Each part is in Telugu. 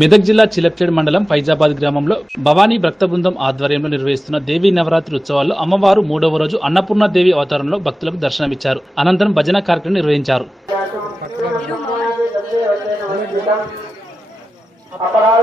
మెదక్ జిల్లా చిలప్చేడు మండలం ఫైజాబాద్ గ్రామంలో భవానీ భక్త బృందం ఆధ్వర్యంలో నిర్వహిస్తున్న దేవీ నవరాత్రి ఉత్సవాల్లో అమ్మవారు మూడవ రోజు అన్నపూర్ణ దేవి అవతారంలో భక్తులకు దర్శనమిచ్చారు. అనంతరం భజన కార్యక్రమం నిర్వహించారు. అపరాధ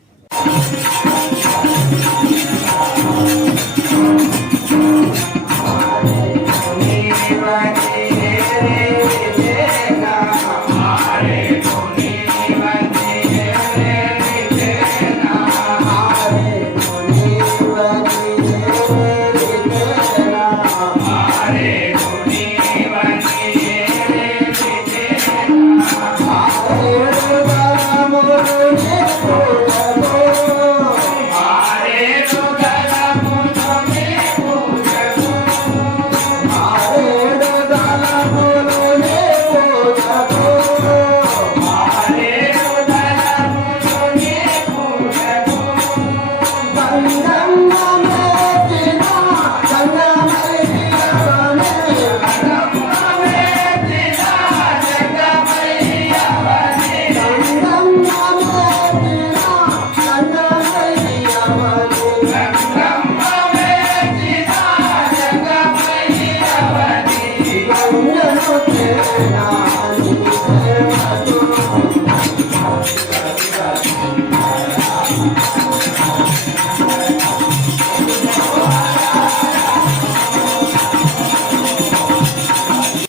Yeah.